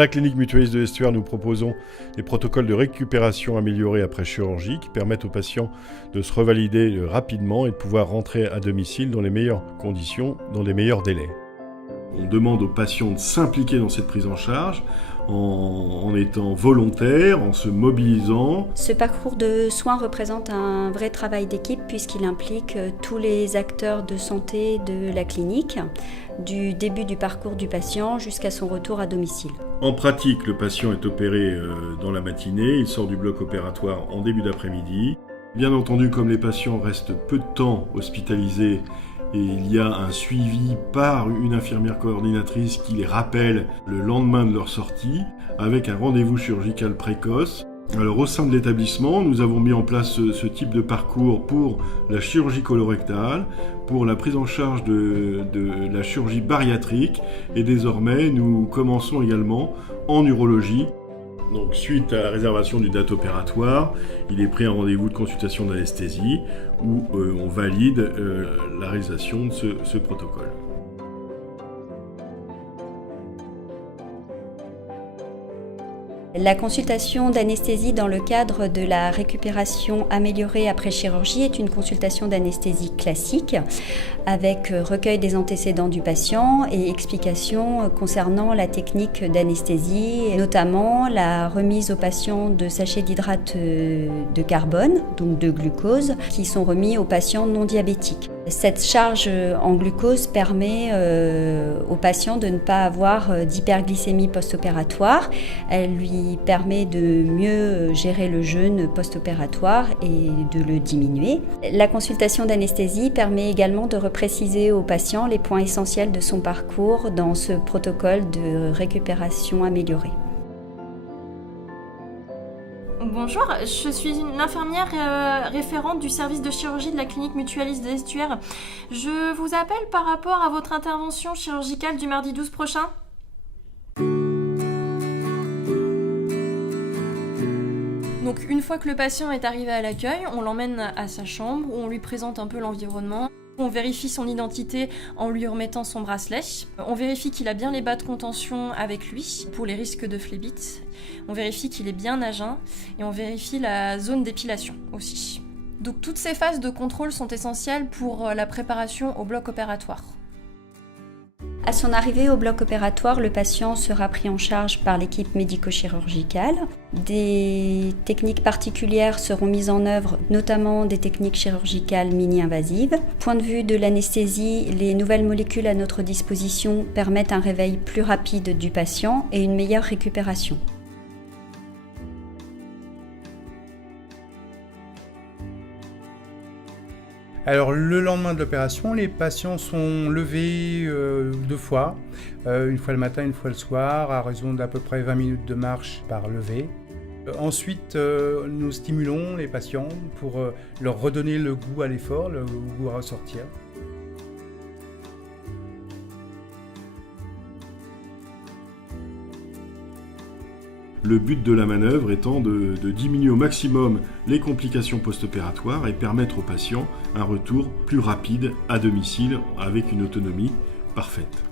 la clinique mutualiste de l'Estuaire, nous proposons des protocoles de récupération améliorés après chirurgie qui permettent aux patients de se revalider rapidement et de pouvoir rentrer à domicile dans les meilleures conditions, dans les meilleurs délais. On demande aux patients de s'impliquer dans cette prise en charge en étant volontaires, en se mobilisant. Ce parcours de soins représente un vrai travail d'équipe puisqu'il implique tous les acteurs de santé de la clinique, du début du parcours du patient jusqu'à son retour à domicile. En pratique, le patient est opéré dans la matinée, il sort du bloc opératoire en début d'après-midi. Bien entendu, comme les patients restent peu de temps hospitalisés, et il y a un suivi par une infirmière coordinatrice qui les rappelle le lendemain de leur sortie, avec un rendez-vous chirurgical précoce. Alors au sein de l'établissement, nous avons mis en place ce type de parcours pour la chirurgie colorectale, pour la prise en charge de la chirurgie bariatrique, et désormais nous commençons également en urologie. Donc, suite à la réservation d'une date opératoire, il est pris un rendez-vous de consultation d'anesthésie où on valide la réalisation de ce protocole. La consultation d'anesthésie dans le cadre de la récupération améliorée après chirurgie est une consultation d'anesthésie classique avec recueil des antécédents du patient et explications concernant la technique d'anesthésie, notamment la remise au patient de sachets d'hydrate de carbone, donc de glucose, qui sont remis aux patients non diabétiques. Cette charge en glucose permet au patient de ne pas avoir d'hyperglycémie post-opératoire. Elle lui permet de mieux gérer le jeûne post-opératoire et de le diminuer. La consultation d'anesthésie permet également de repréciser au patient les points essentiels de son parcours dans ce protocole de récupération améliorée. Bonjour, je suis une infirmière référente du service de chirurgie de la clinique mutualiste de l'Estuaire. Je vous appelle par rapport à votre intervention chirurgicale du mardi 12 prochain. Donc une fois que le patient est arrivé à l'accueil, on l'emmène à sa chambre où on lui présente un peu l'environnement. On vérifie son identité en lui remettant son bracelet. On vérifie qu'il a bien les bas de contention avec lui pour les risques de phlébite. On vérifie qu'il est bien à jeun et on vérifie la zone d'épilation aussi. Donc toutes ces phases de contrôle sont essentielles pour la préparation au bloc opératoire. À son arrivée au bloc opératoire, le patient sera pris en charge par l'équipe médico-chirurgicale. Des techniques particulières seront mises en œuvre, notamment des techniques chirurgicales mini-invasives. Point de vue de l'anesthésie, les nouvelles molécules à notre disposition permettent un réveil plus rapide du patient et une meilleure récupération. Alors le lendemain de l'opération, les patients sont levés 2 fois, une fois le matin, une fois le soir, à raison d'à peu près 20 minutes de marche par levée. Ensuite, nous stimulons les patients pour leur redonner le goût à l'effort, le goût à ressortir. Le but de la manœuvre étant de diminuer au maximum les complications post-opératoires et permettre aux patients un retour plus rapide à domicile avec une autonomie parfaite.